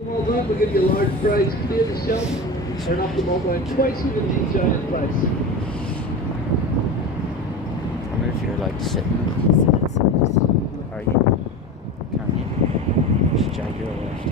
Well done, we'll give you a large prize. Clear the shelf, turn off the mobile twice, you're going to be giant prize. I wonder if you're like sitting. Are you? Can you? Just drag your left.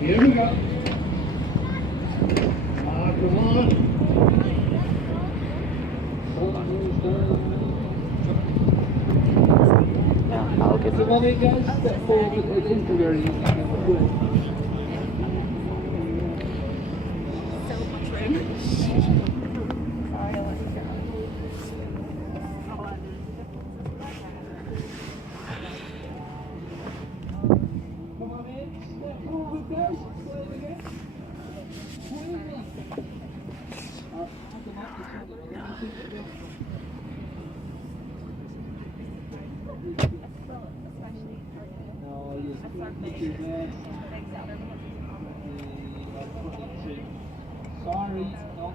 Here we go. Come on. Yeah, I'll get Come on in, guys. Step forward. It is very easy. So much room. Sorry, I'll let you go. Come on in. Step forward, guys. Slowly again. Sorry, no.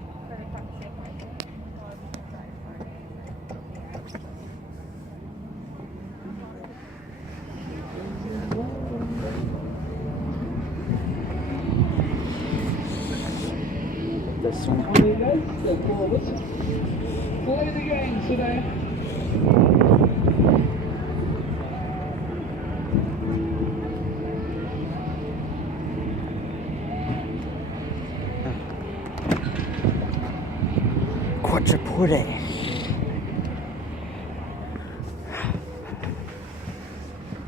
this one. There you go, step forward. Play the game today. Quattrapure.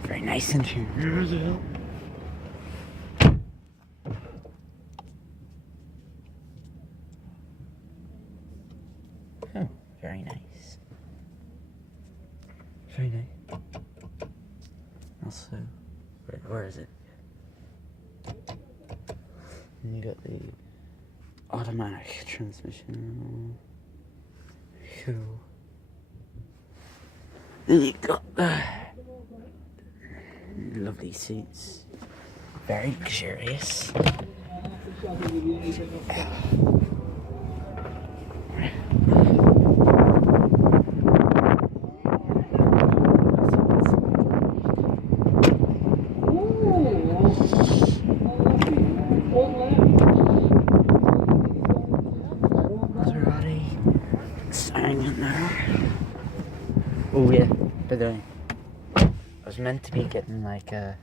Very nice interior. Oh, very nice. Very nice. Also, where is it? And you got the automatic transmission. Cool. Then you got the lovely seats. Very luxurious. Maserati sang in there. Oh yeah, by the way, I was meant to be getting like a...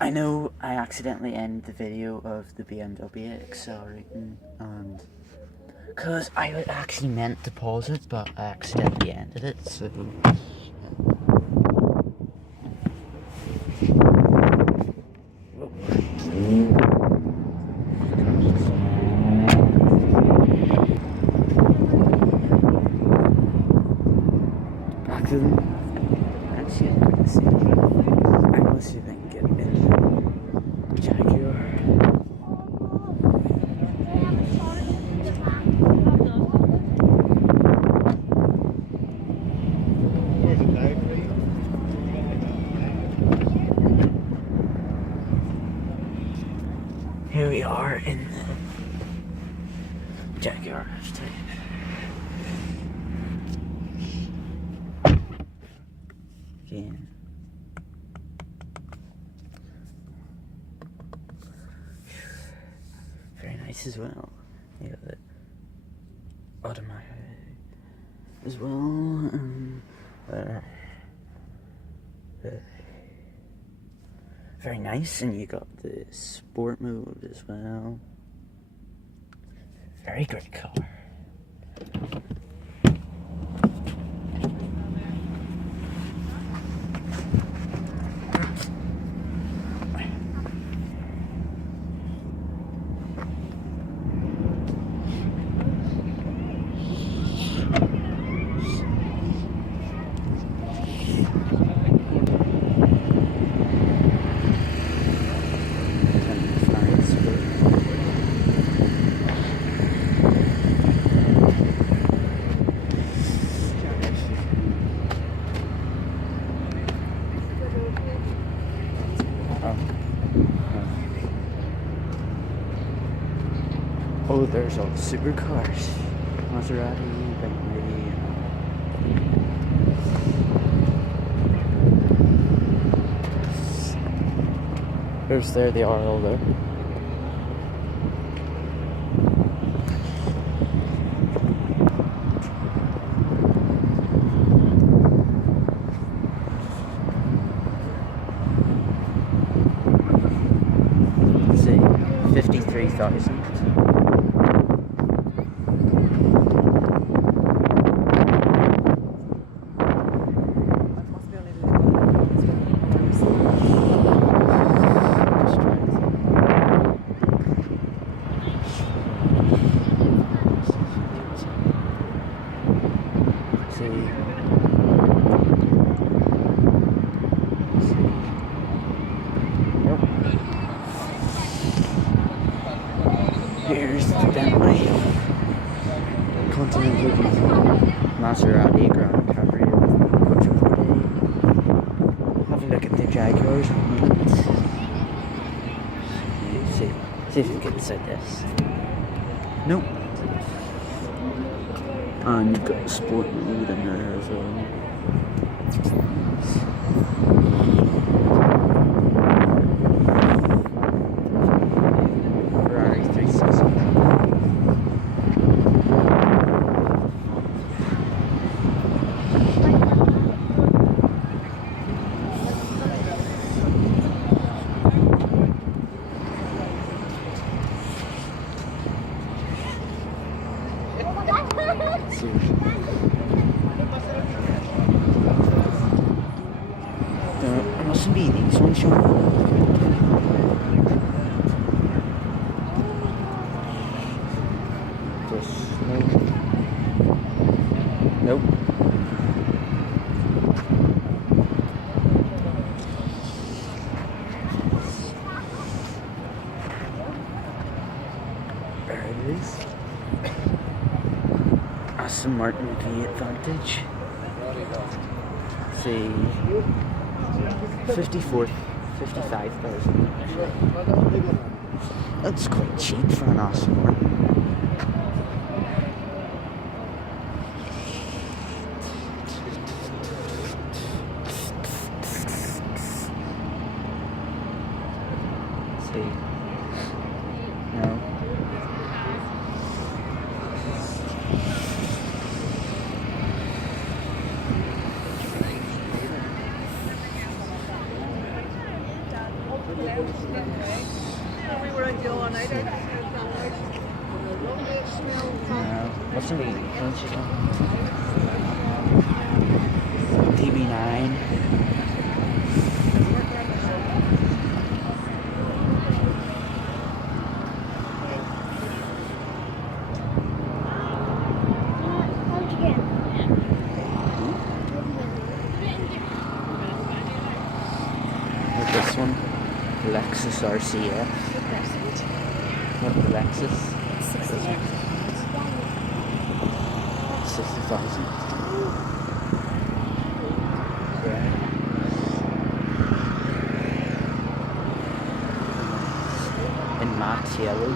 I know I accidentally ended the video of the BMW accelerating, and because I actually meant to pause it, but I accidentally ended it, so back to them. Let's see if I can see. I will see if I can get in the Jaguar. Here we are in the Jaguar. Again. Very nice as well. You got the automatic as well. Very nice, and you got the sport mode as well. Very great car. So there's all the supercars. Maserati, Bentley, there they are all there. See, 53,000. Here's the Bentley, Continental Maserati, Grand Cabrio, Quattroporte. Have a look at the Jaguars. See if you can get inside this. Nope. And you've got a sport mode in there as well. There mustn't be these ones, Sean. Just nope. There it is. Aston Martin V Advantage. See, 55,000. That's quite cheap for an Aston Martin. See, no. What's the meaning? DB9. Like this one, Lexus RCF. What the Lexus? 60,000. Yeah. In matte yellow.